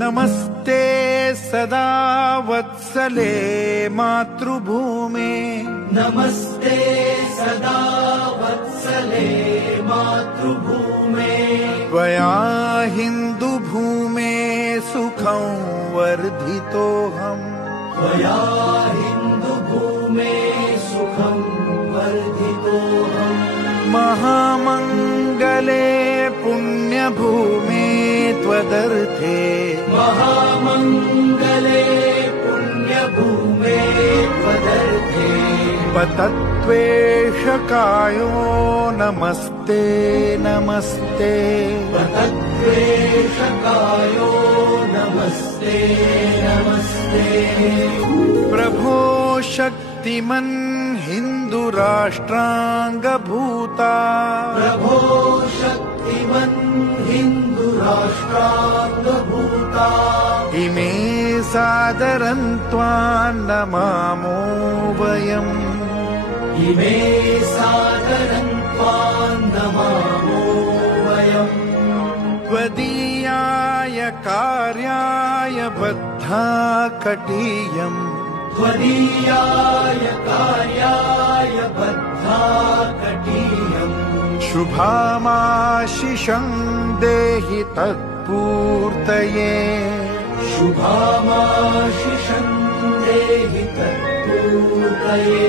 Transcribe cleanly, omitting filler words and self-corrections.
नमस्ते सदा वत्सले मातृभूमे नमस्ते सदा वत्सले मातृभूमे त्वया हिन्दुभूमे सुखं वर्धितोऽहम् त्वया हिन्दुभूमे सुखं वर्धितोऽहम् महामङ्गले पुण्यभूमे त्वदर्थे महामङ्गले पुण्यभूमे त्वदर्थे पतत्वेषकायो नमस्ते नमस्ते पतत्वेषकायो नमस्ते नमस्ते प्रभो शक्तिमन् हिन्दुराष्ट्राङ्गभूता प्रभो शक्तिमन् हिन्दुराष्ट्राङ्गभूता इमे सादरं त्वां नमामो वयम् इमे सादरं त्वां नमामो वयम् त्वदीयाय कार्याय बद्धा कटीयम् त्वदीयाय कार्याय बद्धा कटीयम् शुभामाशिषं देहि तत्पूर्तये शुभामाशिषं देहि तत्पूर्तये